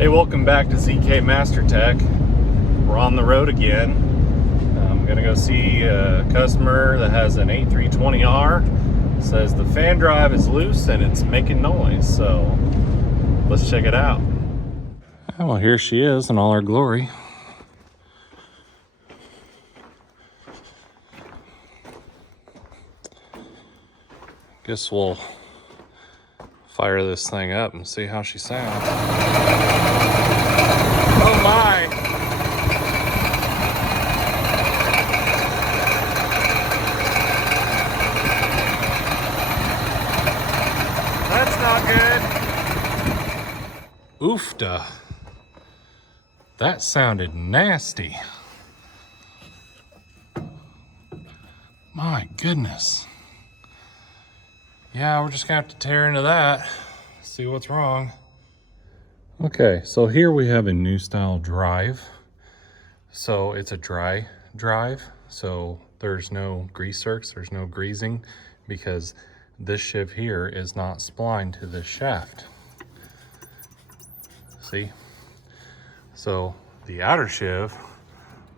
Hey, welcome back to ZK MasterTech. We're on the road again. I'm gonna go see a customer that has an 8320R. Says the fan drive is loose and it's making noise, so let's check it out. Well, here she is in all her glory. Guess we'll fire this thing up and see how she sounds. Oh my! That's not good. Oofda. That sounded nasty. My goodness. Yeah, we're just gonna have to tear into that, see what's wrong. Okay, so here we have a new style drive. So it's a dry drive, so there's no grease zerks, there's no greasing, because this sheave here is not splined to this shaft. See? So the outer sheave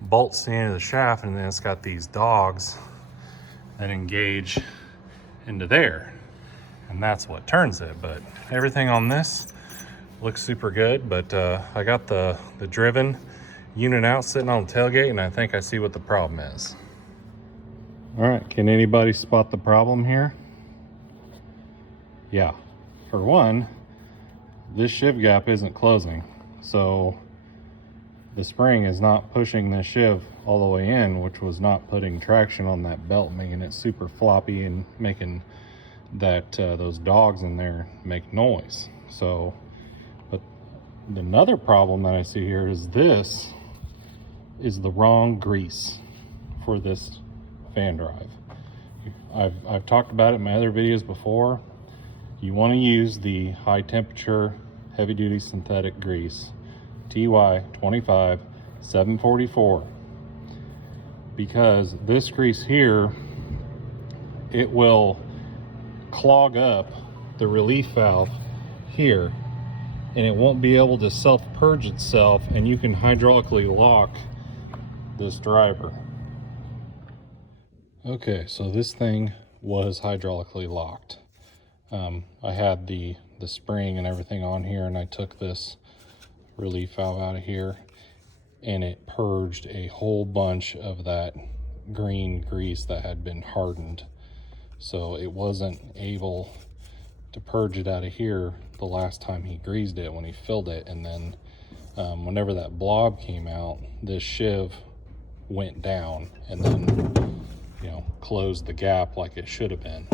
bolts into the shaft, and then it's got these dogs that engage into there, and that's what turns it. But everything on this looks super good. But I got the driven unit out sitting on the tailgate, and I think I see what the problem is. All right, can anybody spot the problem here? Yeah, for one, this sheave gap isn't closing, so the spring is not pushing this sheave all the way in, which was not putting traction on that belt, making it super floppy and making that those dogs in there make noise. So, but another problem that I see here is this is the wrong grease for this fan drive. I've talked about it in my other videos before. You want to use the high temperature heavy duty synthetic grease, TY 25 744, because this grease here, it will clog up the relief valve here, and it won't be able to self-purge itself, and you can hydraulically lock this driver. Okay, so this thing was hydraulically locked. I had the spring and everything on here, and I took this relief valve out of here, and it purged a whole bunch of that green grease that had been hardened. So it wasn't able to purge it out of here the last time he greased it when he filled it. And then whenever that blob came out, this sheave went down and then, you know, closed the gap like it should have been.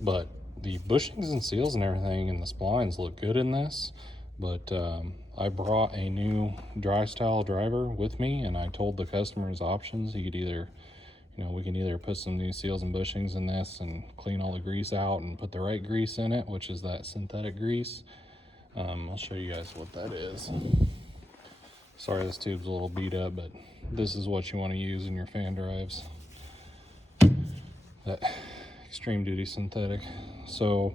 But the bushings and seals and everything and the splines look good in this. But I brought a new dry style driver with me, and I told the customer his options. He could either, you know, we can either put some new seals and bushings in this and clean all the grease out and put the right grease in it, which is that synthetic grease. I'll show you guys what that is. Sorry, this tube's a little beat up, but this is what you want to use in your fan drives. That extreme duty synthetic. So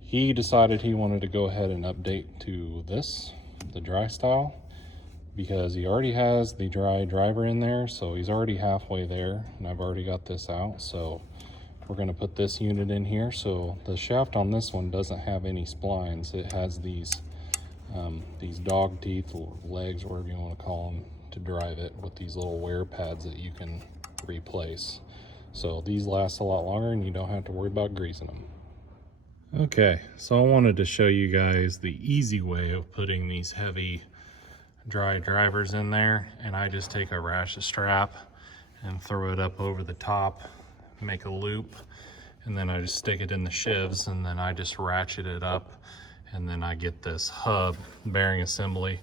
he decided he wanted to go ahead and update to this, the dry style, because he already has the dry driver in there, so he's already halfway there, and I've already got this out. So we're going to put this unit in here. So the shaft on this one doesn't have any splines. It has these dog teeth or legs, whatever you want to call them, to drive it, with these little wear pads that you can replace. So these last a lot longer, and you don't have to worry about greasing them. Okay, so I wanted to show you guys the easy way of putting these heavy dry drivers in there, and I just take a ratchet strap and throw it up over the top, make a loop, and then I just stick it in the sheaves, and then I just ratchet it up, and then I get this hub bearing assembly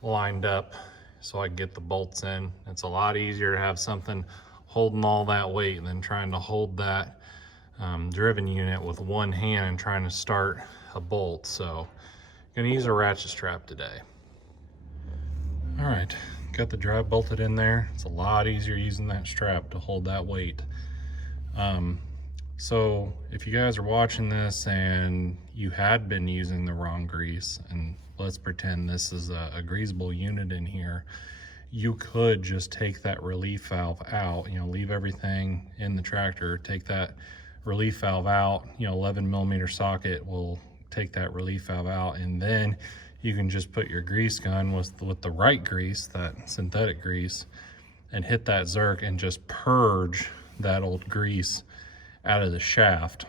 lined up so I can get the bolts in. It's a lot easier to have something holding all that weight than trying to hold that driven unit with one hand and trying to start a bolt. So I'm gonna use a ratchet strap today. All right, got the drive bolted in there. It's a lot easier using that strap to hold that weight. So if you guys are watching this and you had been using the wrong grease, and let's pretend this is a greasable unit in here, you could just take that relief valve out, leave everything in the tractor, take that relief valve out, 11 millimeter socket will take that relief valve out, and then you can just put your grease gun with the right grease, that synthetic grease, and hit that zerk and just purge that old grease out of the shaft.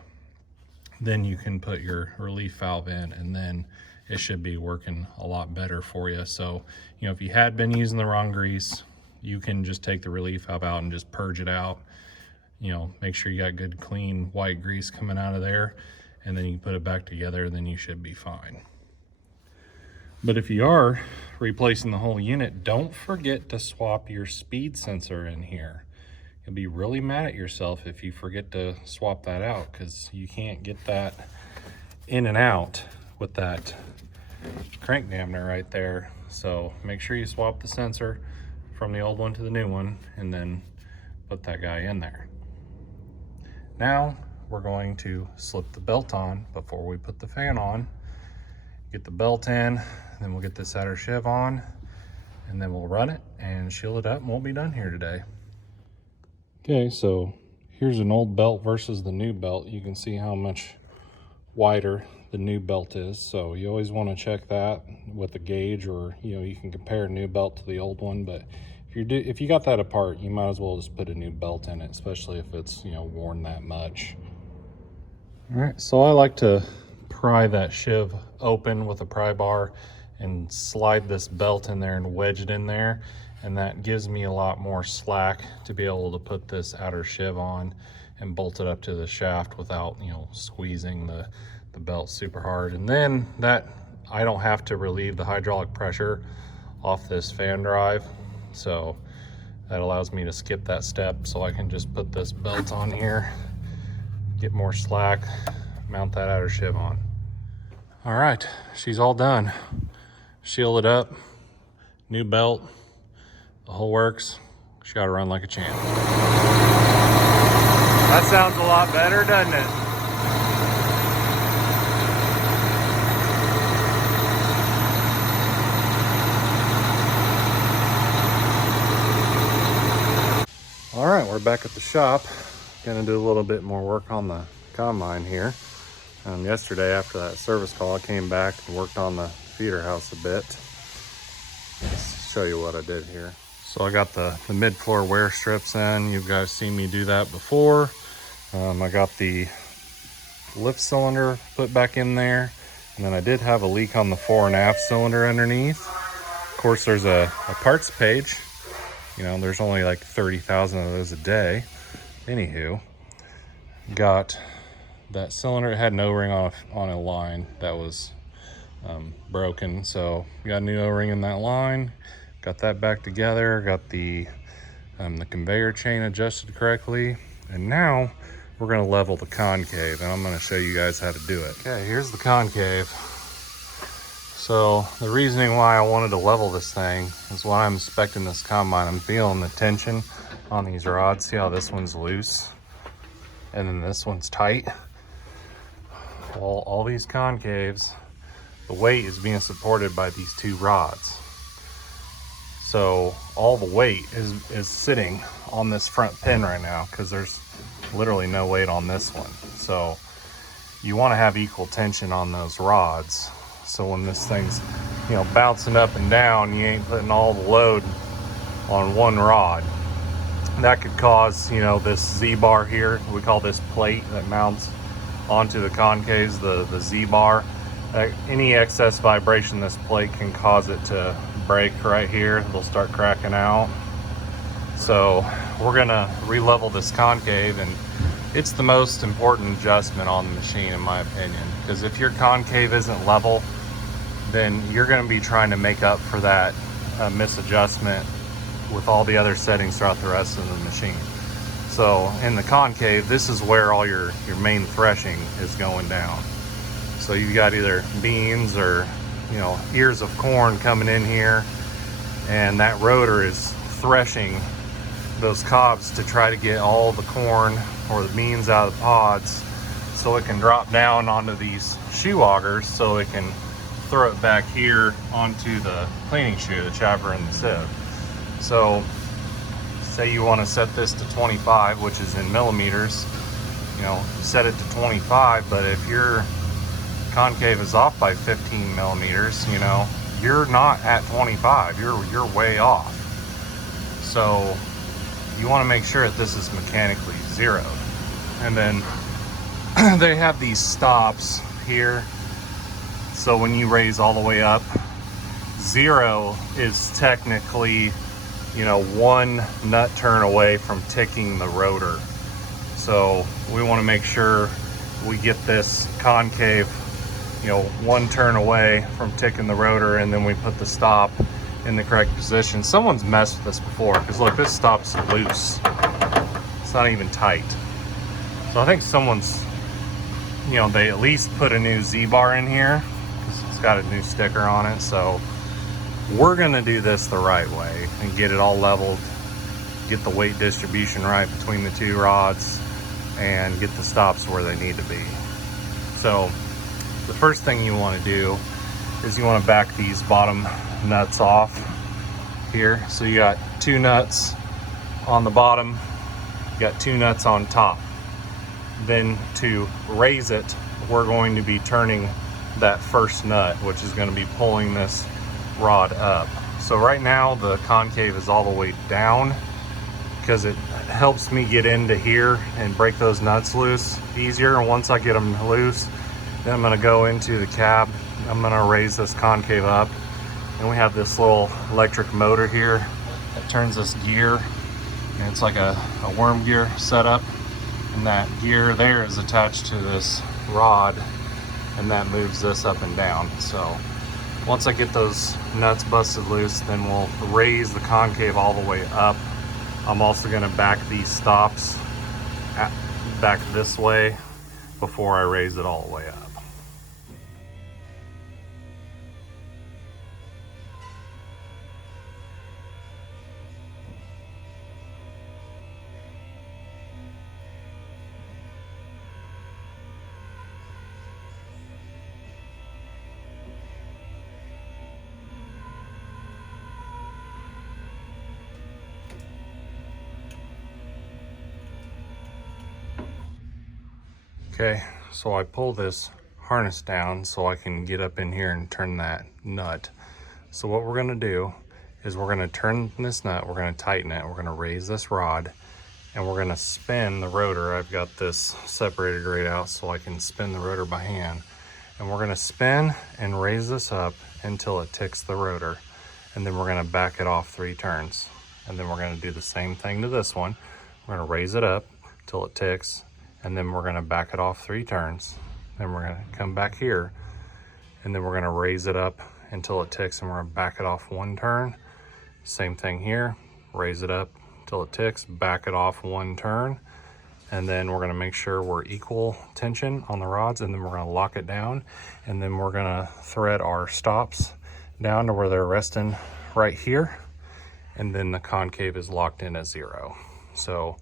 Then you can put your relief valve in, and then it should be working a lot better for you. So, if you had been using the wrong grease, you can just take the relief valve out and just purge it out. Make sure you got good, clean, white grease coming out of there, and then you can put it back together, then you should be fine. But if you are replacing the whole unit, don't forget to swap your speed sensor in here. You'll be really mad at yourself if you forget to swap that out, because you can't get that in and out with that crank dampener right there. So make sure you swap the sensor from the old one to the new one, and then put that guy in there. Now we're going to slip the belt on before we put the fan on. Get the belt in, then we'll get this outer shev on, and then we'll run it and shield it up, and we'll be done here today. Okay, so here's an old belt versus the new belt. You can see how much wider the new belt is. So you always want to check that with a gauge, or you can compare a new belt to the old one. But if you got that apart, you might as well just put a new belt in it, especially if it's worn that much. All right, so I like to pry that shev open with a pry bar and slide this belt in there and wedge it in there, and that gives me a lot more slack to be able to put this outer shev on and bolt it up to the shaft without squeezing the belt super hard. And then that I don't have to relieve the hydraulic pressure off this fan drive, so that allows me to skip that step, so I can just put this belt on here, get more slack, mount that outer shev on. All right, she's all done. Shielded up, new belt, the whole works. She got to run like a champ. That sounds a lot better, doesn't it? All right, we're back at the shop. Gonna do a little bit more work on the combine here. Yesterday after that service call, I came back and worked on the feeder house a bit. Let's show you what I did here. So I got the mid-floor wear strips in. You guys seen me do that before. I got the lift cylinder put back in there, and then I did have a leak on the fore and aft cylinder underneath. Of course, there's a parts page. There's only like 30,000 of those a day. Anywho, got that cylinder. It had an O-ring on a line that was broken, so got a new O-ring in that line. Got that back together. Got the conveyor chain adjusted correctly, and now we're going to level the concave, and I'm going to show you guys how to do it. Okay, here's the concave. So the reasoning why I wanted to level this thing is when I'm inspecting this combine, I'm feeling the tension on these rods. See how this one's loose and then this one's tight? Well, all these concaves, the weight is being supported by these two rods. So all the weight is sitting on this front pin right now, because there's literally no weight on this one. So you want to have equal tension on those rods, so when this thing's bouncing up and down, you ain't putting all the load on one rod. That could cause this Z-bar here, we call this plate that mounts onto the concaves, the Z-bar. Any excess vibration this plate can cause it to break right here. They'll start cracking out. So we're gonna re-level this concave, and it's the most important adjustment on the machine in my opinion, because if your concave isn't level, then you're going to be trying to make up for that misadjustment with all the other settings throughout the rest of the machine. So in the concave, this is where all your main threshing is going down. So you got either beans or ears of corn coming in here, and that rotor is threshing those cobs to try to get all the corn or the beans out of the pods so it can drop down onto these shoe augers so it can throw it back here onto the cleaning shoe, the chopper and the sieve. So say you want to set this to 25, which is in millimeters, you know, set it to 25, but if your concave is off by 15 millimeters, you know, you're not at 25, you're way off. So you want to make sure that this is mechanically zeroed. And then they have these stops here, so when you raise all the way up, 0 is technically, you know, 1 nut turn away from ticking the rotor. So we want to make sure we get this concave, you know, 1 turn away from ticking the rotor, and then we put the stop in the correct position. Someone's messed with this before, because look, this stop's loose. It's not even tight. So I think someone's, you know, they at least put a new Z-bar in here. It's got a new sticker on it. So we're gonna do this the right way and get it all leveled, get the weight distribution right between the 2 rods, and get the stops where they need to be. So the first thing you want to do is you want to back these bottom nuts off here. So you got 2 nuts on the bottom, you got 2 nuts on top. Then to raise it, we're going to be turning that first nut, which is going to be pulling this rod up. So right now the concave is all the way down because it helps me get into here and break those nuts loose easier. And once I get them loose, then I'm going to go into the cab. I'm going to raise this concave up, and we have this little electric motor here that turns this gear, and it's like a worm gear setup, and that gear there is attached to this rod, and that moves this up and down. So once I get those nuts busted loose, then we'll raise the concave all the way up. I'm also going to back these stops back this way before I raise it all the way up. Okay, so I pull this harness down so I can get up in here and turn that nut. So what we're gonna do is we're gonna turn this nut, we're gonna tighten it, we're gonna raise this rod, and we're gonna spin the rotor. I've got this separator grate out so I can spin the rotor by hand. And we're gonna spin and raise this up until it ticks the rotor. And then we're gonna back it off 3 turns. And then we're gonna do the same thing to this one. We're gonna raise it up till it ticks, and then we're gonna back it off 3 turns. Then we're gonna come back here, and then we're gonna raise it up until it ticks, and we're gonna back it off 1 turn. Same thing here, raise it up till it ticks, back it off 1 turn, and then we're gonna make sure we're equal tension on the rods, and then we're gonna lock it down, and then we're gonna thread our stops down to where they're resting right here, and then the concave is locked in at 0. So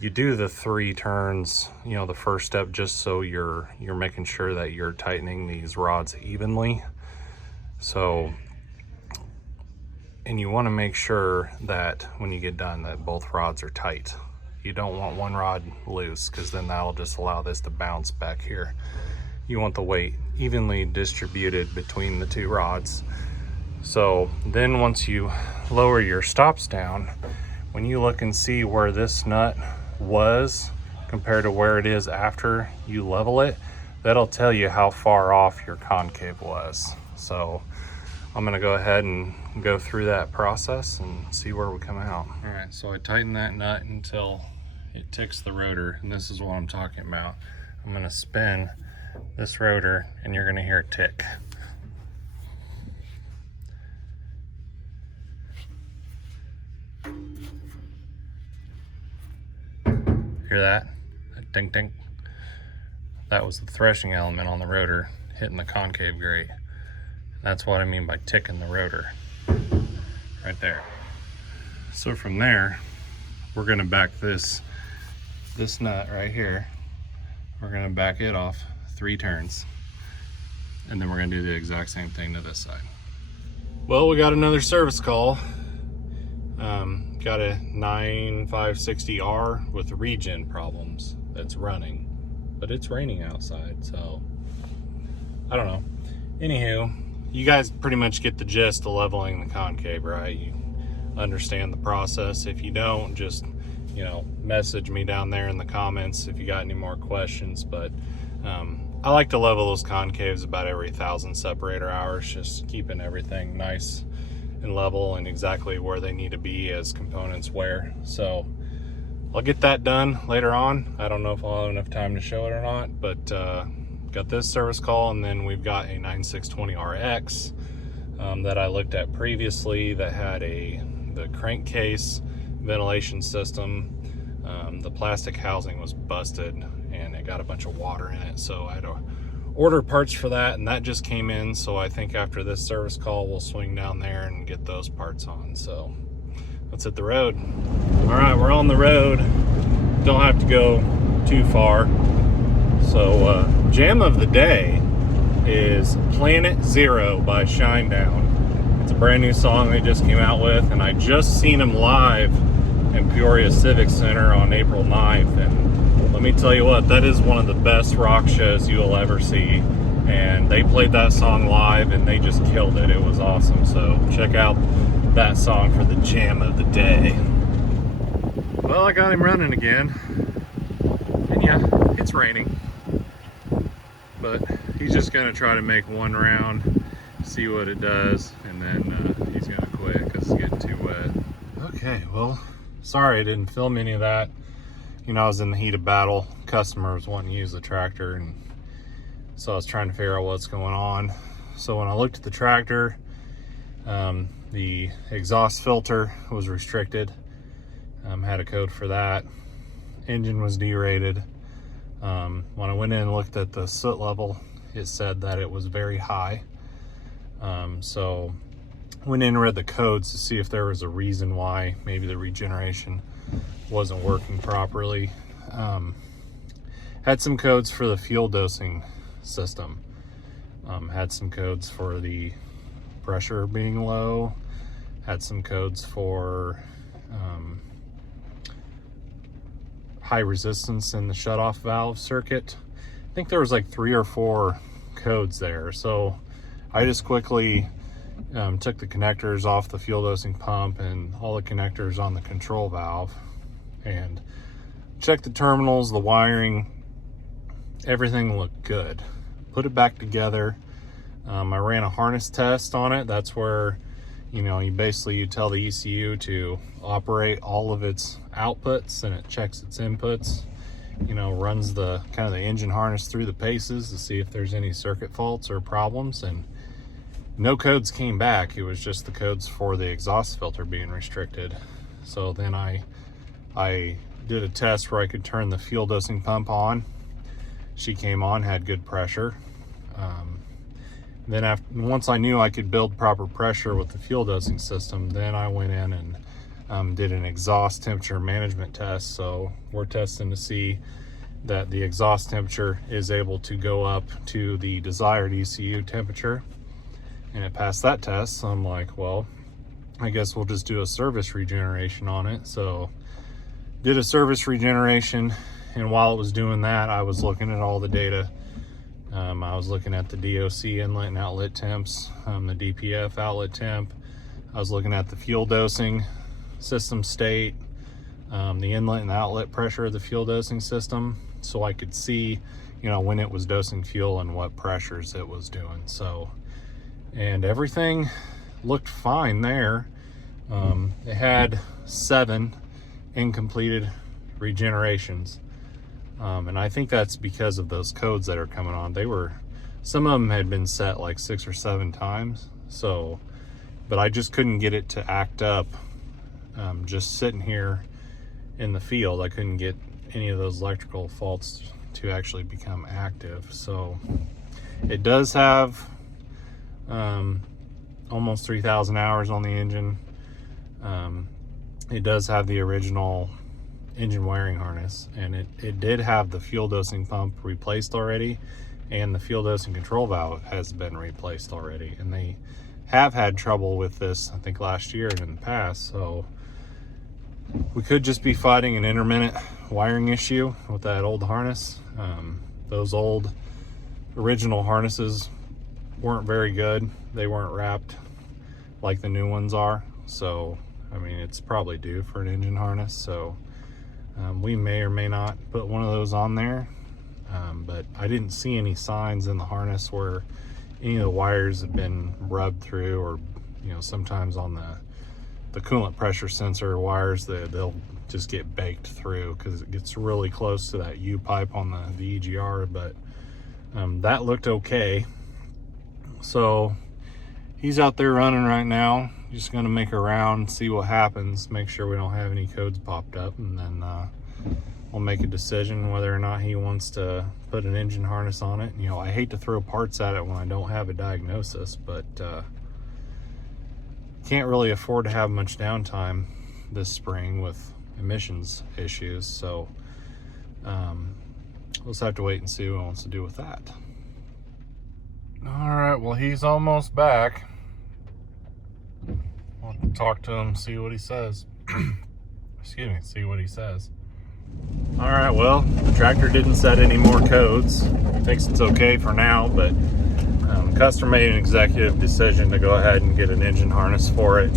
you do the 3 turns, you know, the first step, just so you're making sure that you're tightening these rods evenly. So, and you want to make sure that when you get done that both rods are tight. You don't want one rod loose, because then that'll just allow this to bounce back here. You want the weight evenly distributed between the 2 rods. So then once you lower your stops down, when you look and see where this nut was compared to where it is after you level it, that'll tell you how far off your concave was. So I'm gonna go ahead and go through that process and see where we come out. All right, so I tighten that nut until it ticks the rotor, and this is what I'm talking about. I'm gonna spin this rotor and you're gonna hear it tick. Hear that? That ding ding. That was the threshing element on the rotor hitting the concave grate. That's what I mean by ticking the rotor. Right there. So from there, we're gonna back this this nut right here, we're gonna back it off 3 turns. And then we're gonna do the exact same thing to this side. Well, we got another service call. Got a 9560R with regen problems that's running, but it's raining outside, so I don't know. Anywho, you guys pretty much get the gist of leveling the concave, right? You understand the process. If you don't, just, you know, message me down there in the comments if you got any more questions. But I like to level those concaves about every 1,000 separator hours, just keeping everything nice and level and exactly where they need to be as components wear. So I'll get that done later on. I don't know if I'll have enough time to show it or not, but got this service call, and then we've got a 9620RX that I looked at previously that had the crankcase ventilation system. The plastic housing was busted and it got a bunch of water in it, so I had to order parts for that, and that just came in. So I think after this service call we'll swing down there and get those parts on. So let's hit the road. All right, we're on the road. Don't have to go too far. So jam of the day is Planet Zero by Shinedown. It's a brand new song they just came out with, and I just seen them live in Peoria Civic Center on April 9th, and let me tell you what, that is one of the best rock shows you'll ever see. And they played that song live and they just killed it. It was awesome. So check out that song for the jam of the day. Well, I got him running again. And yeah, it's raining. But he's just gonna try to make one round, see what it does, and then he's gonna quit because it's getting too wet. Okay, well, sorry I didn't film any of that. You know, I was in the heat of battle. Customers wanting to use the tractor, and so I was trying to figure out what's going on. So when I looked at the tractor, the exhaust filter was restricted. Had a code for that. Engine was derated. When I went in and looked at the soot level, it said that it was very high. So went in and read the codes to see if there was a reason why maybe the regeneration wasn't working properly. Had some codes for the fuel dosing system. Had some codes for the pressure being low. Had some codes for high resistance in the shutoff valve circuit. I think there was like 3 or 4 codes there. So I just quickly took the connectors off the fuel dosing pump and all the connectors on the control valve and checked the terminals, the wiring. Everything looked good. Put it back together. I ran a harness test on it. That's where, you know, you tell the ECU to operate all of its outputs, and it checks its inputs. You know, runs the kind of the engine harness through the paces to see if there's any circuit faults or problems, and no codes came back. It was just the codes for the exhaust filter being restricted. So then I did a test where I could turn the fuel dosing pump on. She came on, had good pressure. Then once I knew I could build proper pressure with the fuel dosing system, then I went in and did an exhaust temperature management test. So we're testing to see that the exhaust temperature is able to go up to the desired ECU temperature, and it passed that test. So I'm like, well, I guess we'll just do a service regeneration on it. So did a service regeneration, and while it was doing that, I was looking at all the data. I was looking at the DOC inlet and outlet temps, the DPF outlet temp. I was looking at the fuel dosing system state, the inlet and outlet pressure of the fuel dosing system, so I could see, you know, when it was dosing fuel and what pressures it was doing. So, and everything looked fine there. It had 7 incompleted regenerations. And I think that's because of those codes that are coming on. Some of them had been set like 6 or 7 times. So, but I just couldn't get it to act up. Just sitting here in the field, I couldn't get any of those electrical faults to actually become active. So it does have almost 3,000 hours on the engine. It does have the original engine wiring harness, and it did have the fuel dosing pump replaced already, and the fuel dosing control valve has been replaced already, and they have had trouble with this, I think, last year and in the past. So we could just be fighting an intermittent wiring issue with that old harness. Those old original harnesses weren't very good. They weren't wrapped like the new ones are, so I mean, it's probably due for an engine harness. So we may or may not put one of those on there, but I didn't see any signs in the harness where any of the wires have been rubbed through, or sometimes on the coolant pressure sensor wires, they'll just get baked through because it gets really close to that U pipe on the EGR. But that looked okay. So he's out there running right now. Just gonna make a round, see what happens, make sure we don't have any codes popped up, and then we'll make a decision whether or not he wants to put an engine harness on it. I hate to throw parts at it when I don't have a diagnosis, but can't really afford to have much downtime this spring with emissions issues. So we'll just have to wait and see what he wants to do with that. All right, well, he's almost back. I'll talk to him, see what he says. Excuse me, see what he says. All right, well, the tractor didn't set any more codes. He thinks it's okay for now, but customer made an executive decision to go ahead and get an engine harness for it.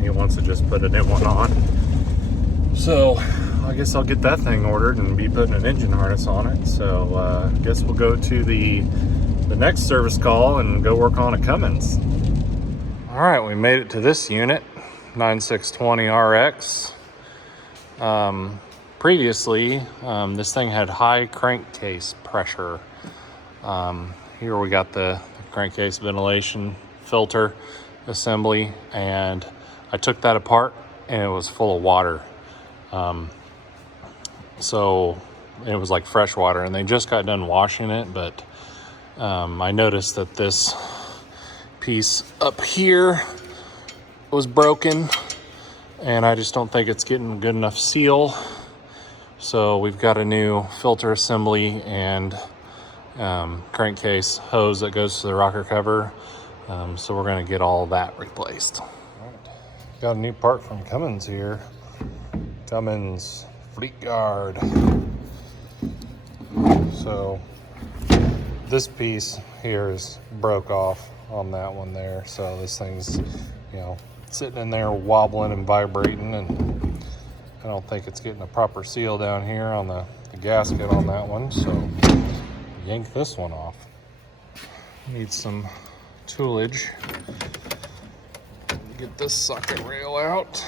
He wants to just put a new one on. So I guess I'll get that thing ordered and be putting an engine harness on it. So I guess we'll go to the next service call and go work on a Cummins. All right, we made it to this unit, 9620 RX. Previously, this thing had high crankcase pressure. Here we got the crankcase ventilation filter assembly, and I took that apart and it was full of water. So it was like fresh water, and they just got done washing it, but I noticed that this piece up here was broken, and I just don't think it's getting good enough seal. So we've got a new filter assembly and crankcase hose that goes to the rocker cover. So we're going to get all that replaced. All right. Got a new part from Cummins here. Cummins Fleet Guard. So this piece here is broke off on that one there. So this thing's, sitting in there wobbling and vibrating, and I don't think it's getting a proper seal down here on the gasket on that one. So yank this one off. Need some toolage to get this socket rail out.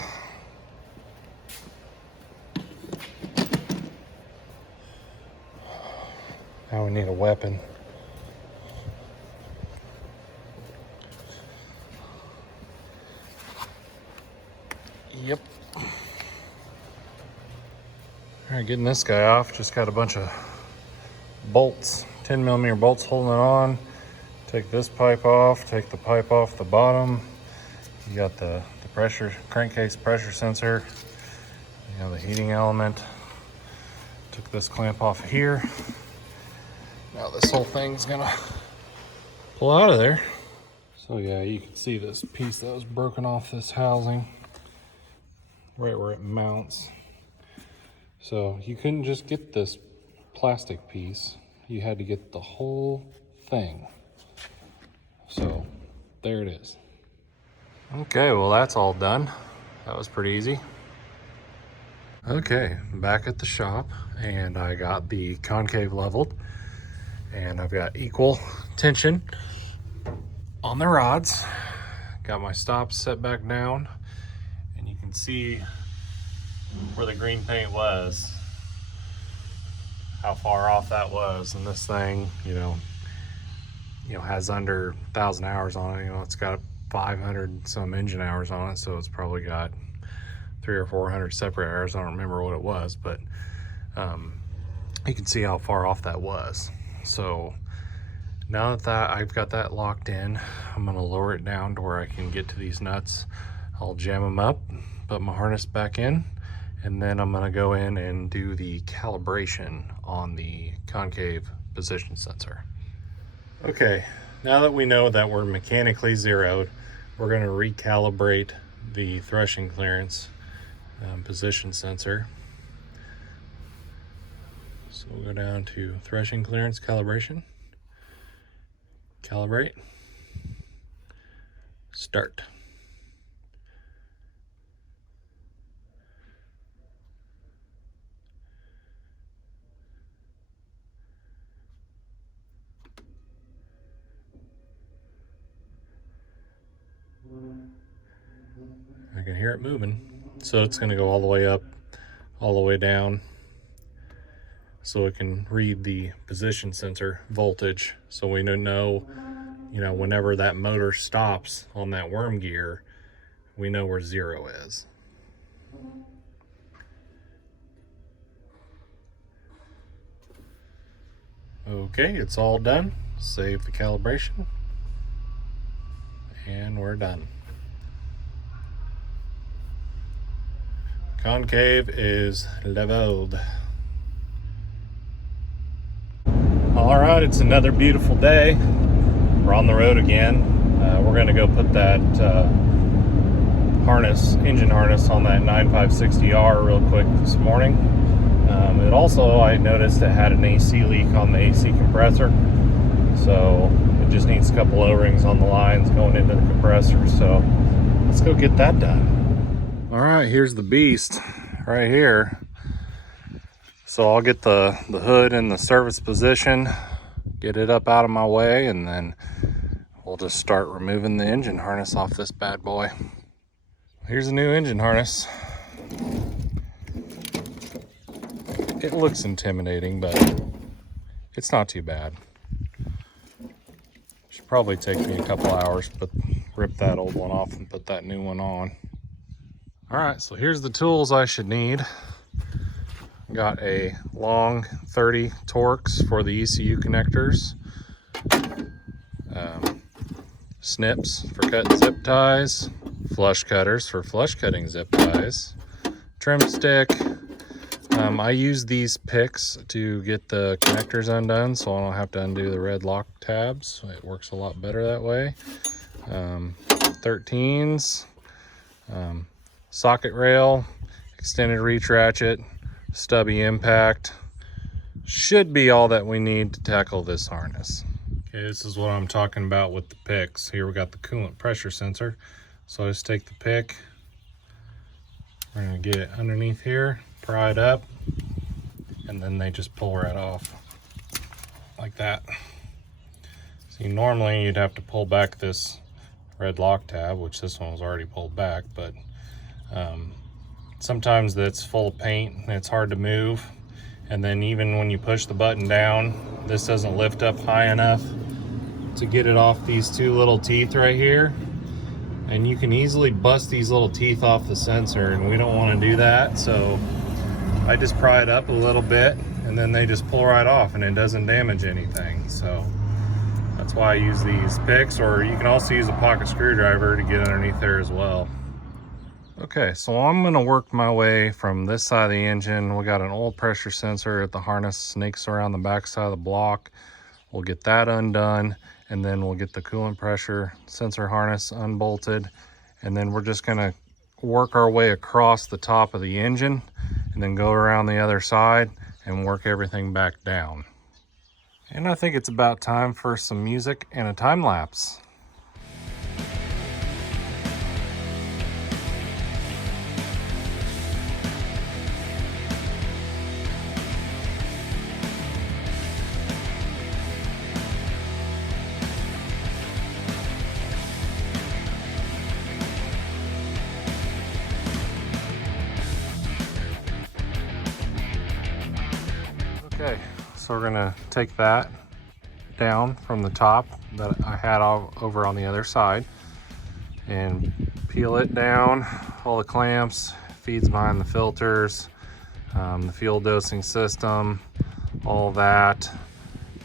Now we need a weapon. Yep. All right, getting this guy off. Just got a bunch of bolts, 10mm bolts holding it on. Take this pipe off, take the pipe off the bottom. You got the pressure, crankcase pressure sensor. You have the heating element. Took this clamp off of here. Now this whole thing's gonna pull out of there. So yeah, you can see this piece that was broken off this housing, right where it mounts. So you couldn't just get this plastic piece, you had to get the whole thing. So there it is. Okay, well, that's all done. That was pretty easy. Okay, back at the shop, and I got the concave leveled, and I've got equal tension on the rods. Got my stops set back down, and you can see where the green paint was, how far off that was. And this thing, has under 1,000 hours on it. It's got 500 some engine hours on it, so it's probably got 300 or 400 separate hours. I don't remember what it was, but you can see how far off that was. So now that I've got that locked in, I'm going to lower it down to where I can get to these nuts. I'll jam them up, put my harness back in, and then I'm gonna go in and do the calibration on the concave position sensor. Okay, now that we know that we're mechanically zeroed, we're gonna recalibrate the threshing clearance position sensor. So we'll go down to threshing clearance calibration, calibrate, start. I can hear it moving. So it's going to go all the way up, all the way down, so it can read the position sensor voltage. So we know, whenever that motor stops on that worm gear, we know where zero is. Okay, it's all done. Save the calibration. And we're done. Concave is leveled. All right, it's another beautiful day. We're on the road again. We're gonna go put that engine harness on that 9560R real quick this morning. It also, I noticed it had an AC leak on the AC compressor. So it just needs a couple O-rings on the lines going into the compressor. So let's go get that done. All right, here's the beast right here. So I'll get the hood in the service position, get it up out of my way, and then we'll just start removing the engine harness off this bad boy. Here's a new engine harness. It looks intimidating, but it's not too bad. Should probably take me a couple hours, but rip that old one off and put that new one on. All right, so here's the tools I should need. Got a long 30 Torx for the ECU connectors, snips for cutting zip ties, flush cutters for flush cutting zip ties, trim stick. I use these picks to get the connectors undone, so I don't have to undo the red lock tabs. It works a lot better that way. 13s, socket rail, extended reach ratchet, stubby impact. Should be all that we need to tackle this harness. Okay, this is what I'm talking about with the picks. Here we got the coolant pressure sensor. So I just take the pick, we're gonna get it underneath here, pry it up, and then they just pull right off like that. See, normally you'd have to pull back this red lock tab, which this one was already pulled back, but sometimes that's full of paint and it's hard to move. And then even when you push the button down, this doesn't lift up high enough to get it off these two little teeth right here. And you can easily bust these little teeth off the sensor, and we don't want to do that. So I just pry it up a little bit and then they just pull right off and it doesn't damage anything. So that's why I use these picks, or you can also use a pocket screwdriver to get underneath there as well. Okay, so I'm gonna work my way from this side of the engine. We got an oil pressure sensor at the harness, snakes around the back side of the block. We'll get that undone, and then we'll get the coolant pressure sensor harness unbolted. And then we're just gonna work our way across the top of the engine and then go around the other side and work everything back down. And I think it's about time for some music and a time lapse. Okay, so we're gonna take that down from the top that I had all over on the other side and peel it down. All the clamps, feeds behind the filters, the fuel dosing system, all that.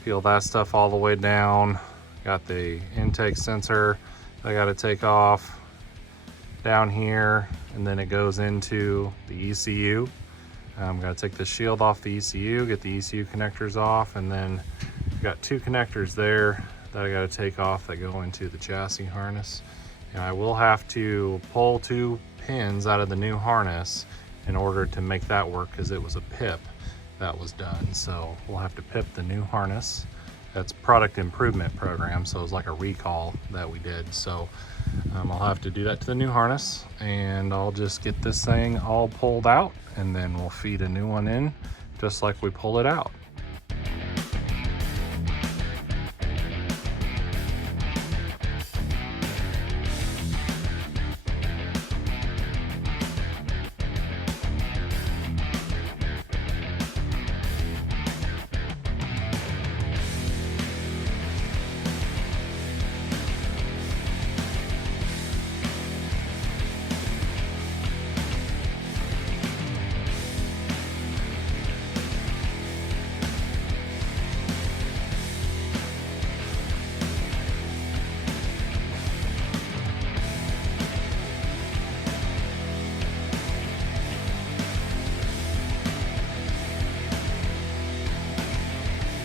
Peel that stuff all the way down. Got the intake sensor I gotta take off. down here, and then it goes into the ECU. I'm gonna take the shield off the ECU, get the ECU connectors off, and then I've got 2 connectors there that I gotta take off that go into the chassis harness. And I will have to pull 2 pins out of the new harness in order to make that work, because it was a PIP that was done. So we'll have to PIP the new harness. That's product improvement program, so it was like a recall that we did. So I'll have to do that to the new harness, and I'll just get this thing all pulled out, and then we'll feed a new one in just like we pull it out.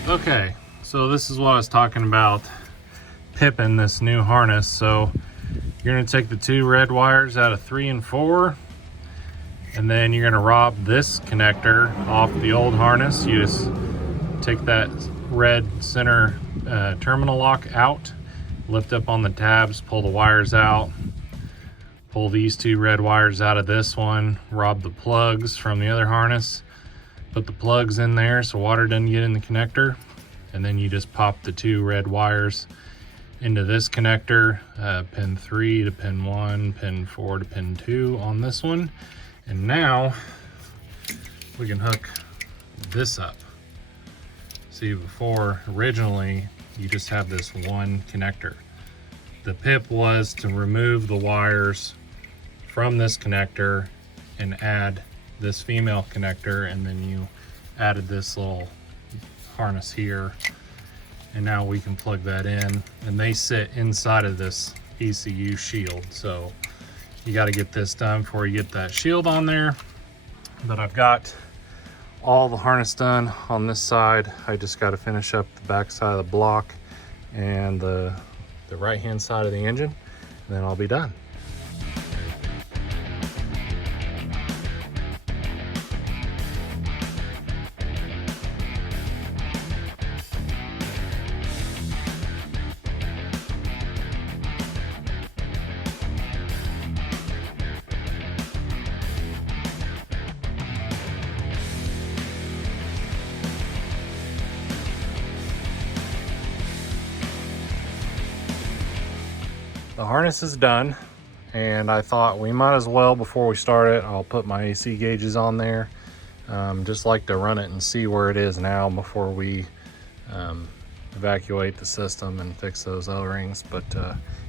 Okay, so this is what I was talking about, pipping this new harness. So you're gonna take the 2 red wires out of 3 and 4, and then you're gonna rob this connector off the old harness. You just take that red center terminal lock out, lift up on the tabs, pull the wires out, pull these 2 red wires out of this one, rob the plugs from the other harness, put the plugs in there so water doesn't get in the connector, and then you just pop the 2 red wires into this connector, pin 3 to pin 1, pin 4 to pin 2 on this one. And now we can hook this up. See, before, originally, you just have this one connector. The PIP was to remove the wires from this connector and add this female connector, and then you added this little harness here, and now we can plug that in, and they sit inside of this ECU shield. So you got to get this done before you get that shield on there. But I've got all the harness done on this side. I just got to finish up the back side of the block and the right hand side of the engine, and then I'll be done. The harness is done, and I thought we might as well, before we start it, I'll put my AC gauges on there. Just like to run it and see where it is now before we evacuate the system and fix those O-rings. But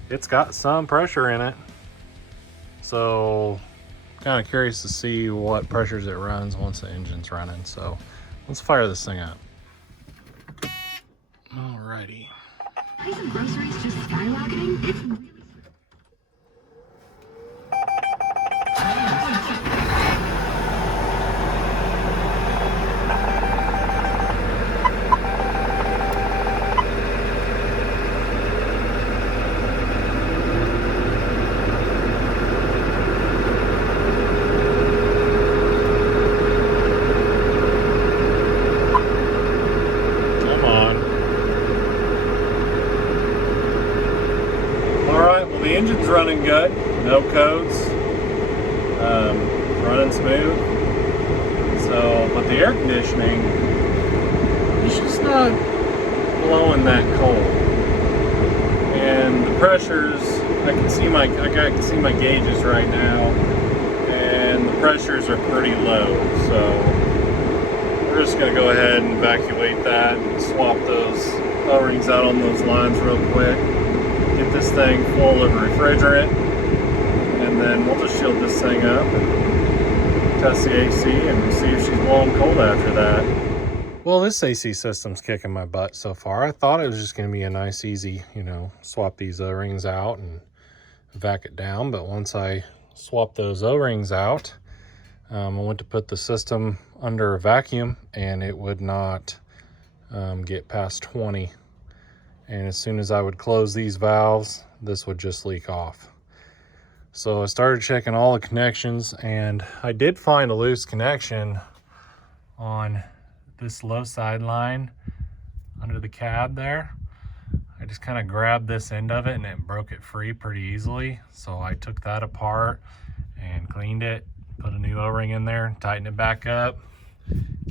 it's got some pressure in it, so kind of curious to see what pressures it runs once the engine's running. So let's fire this thing up. Alrighty. Price of groceries just skyrocketing. It's really running good, no codes, running smooth. So, but the air conditioning is just not blowing that cold, and the pressures, I can see my gauges right now, and the pressures are pretty low. So we're just gonna go ahead and evacuate that and swap those O-rings out on those lines real quick. Get this thing full of refrigerant, and then we'll just shield this thing up and test the AC and see if she's blowing cold after that. Well, this AC system's kicking my butt so far. I thought it was just going to be a nice, easy, swap these rings out and vac it down. But once I swap those O-rings out. I went to put the system under a vacuum and it would not get past 20. And as soon as I would close these valves, this would just leak off. So I started checking all the connections, and I did find a loose connection on this low side line under the cab there. I just kind of grabbed this end of it and it broke it free pretty easily. So I took that apart and cleaned it, put a new O-ring in there, tightened it back up,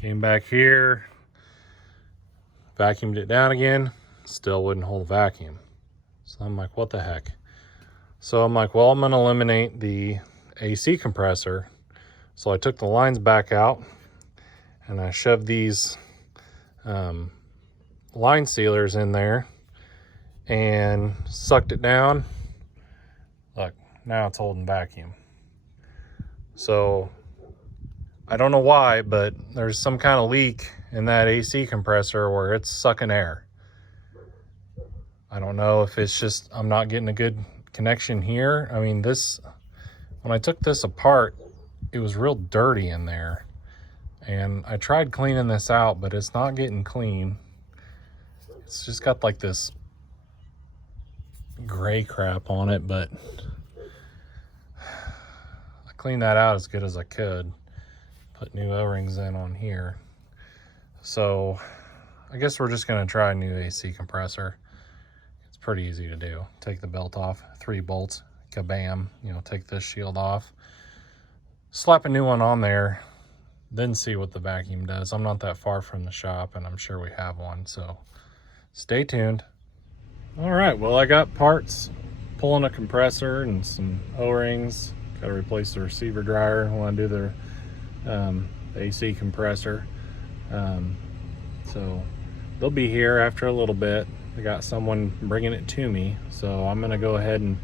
came back here, vacuumed it down again, still wouldn't hold a vacuum. So I'm like, what the heck? So I'm like, well, I'm gonna eliminate the AC compressor. So I took the lines back out and I shoved these line sealers in there and sucked it down. Look, now it's holding vacuum. So I don't know why, but there's some kind of leak in that AC compressor where it's sucking air. I don't know if it's just I'm not getting a good connection here. I mean, this, when I took this apart, it was real dirty in there. And I tried cleaning this out, but it's not getting clean. It's just got like this gray crap on it, but I cleaned that out as good as I could. Put new O-rings in on here. So I guess we're just gonna try a new AC compressor. It's pretty easy to do. Take the belt off, 3 bolts, kabam, you know, take this shield off, slap a new one on there, then see what the vacuum does. I'm not that far from the shop and I'm sure we have one, so stay tuned. All right, well, I got parts, pulling a compressor and some O-rings. Got to replace the receiver dryer when I do the AC compressor. So they'll be here after a little bit. I got someone bringing it to me, so I'm gonna go ahead and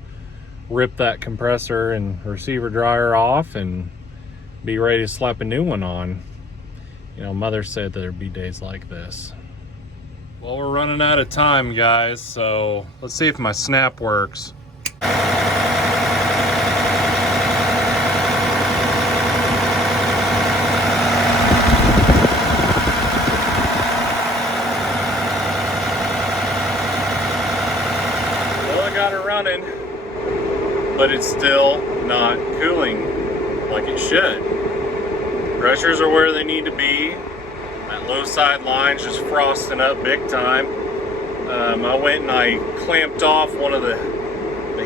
rip that compressor and receiver dryer off and be ready to slap a new one on. You know, Mother said there'd be days like this. Well, we're running out of time, guys, so let's see if my snap works. But it's still not cooling like it should. Pressures are where they need to be. That low side line's just frosting up big time. I went and I clamped off one of the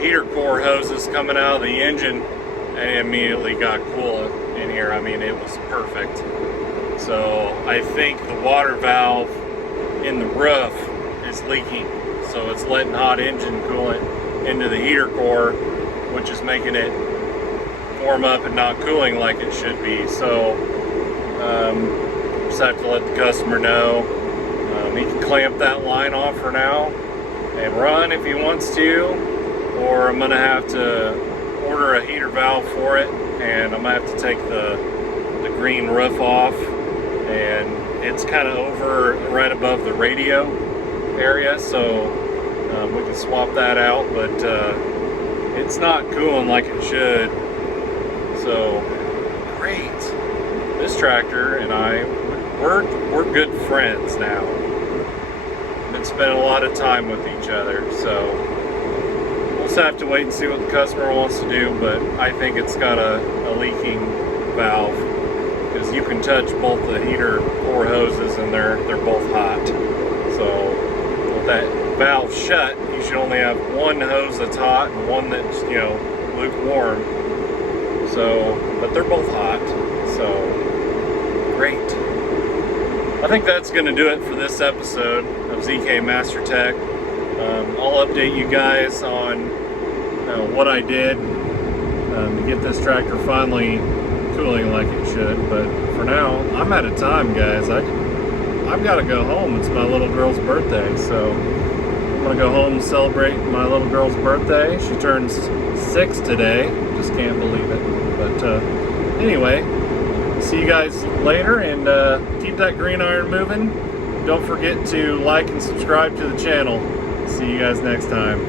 heater core hoses coming out of the engine, and it immediately got cool in here. I mean, it was perfect. So I think the water valve in the roof is leaking. So it's letting hot engine coolant into the heater core, which is making it warm up and not cooling like it should be. So just have to let the customer know. He can clamp that line off for now and run if he wants to, or I'm gonna have to order a heater valve for it, and I'm gonna have to take the green roof off, and it's kind of over right above the radio area, so we can swap that out, but it's not cooling like it should. So great. This tractor and I, we're good friends now. Been spending a lot of time with each other, so we'll just have to wait and see what the customer wants to do, but I think it's got a leaking valve, because you can touch both the heater core hoses and they're both hot. So with that valve shut, you should only have one hose that's hot and one that's, you know, lukewarm. So, but they're both hot, so great. I think that's going to do it for this episode of ZK MasterTech. I'll update you guys on what I did to get this tractor finally cooling like it should, but for now, I'm out of time, guys. I've got to go home. It's my little girl's birthday, so I'm gonna go home and celebrate my little girl's birthday. She turns 6 today. Just can't believe it. But anyway, see you guys later, and keep that green iron moving. Don't forget to like and subscribe to the channel. See you guys next time.